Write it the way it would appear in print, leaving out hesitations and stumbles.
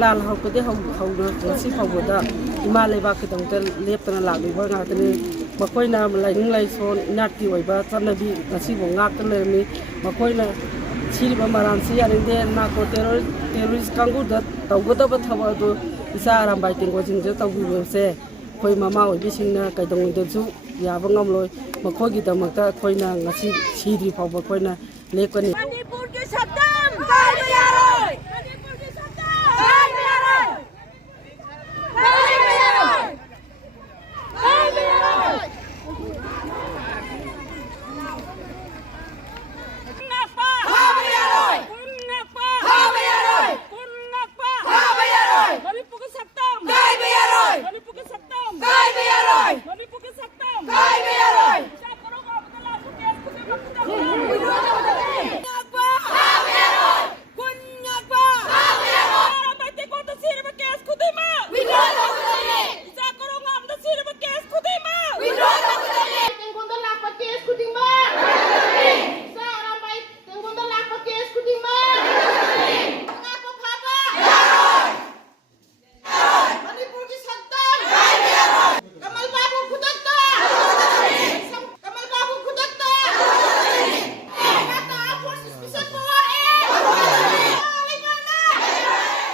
लाल हौपदे हौना ngasi फावबदा इमा लेबाकदमते लेपतना लालिबा ngakni makoina laing laison inatki oiba chanabi ngasi bo ngakta lermi makoina siriba maramsi yarinde na ko terrorist kangu da tawgodaba thawadu isa arambai tingo jingje tawbibse koi mama oibisingna kaidongdeju yaba ngamloi makhogi damakta koina ngasi siri fawba koina lekani manipur ke sabta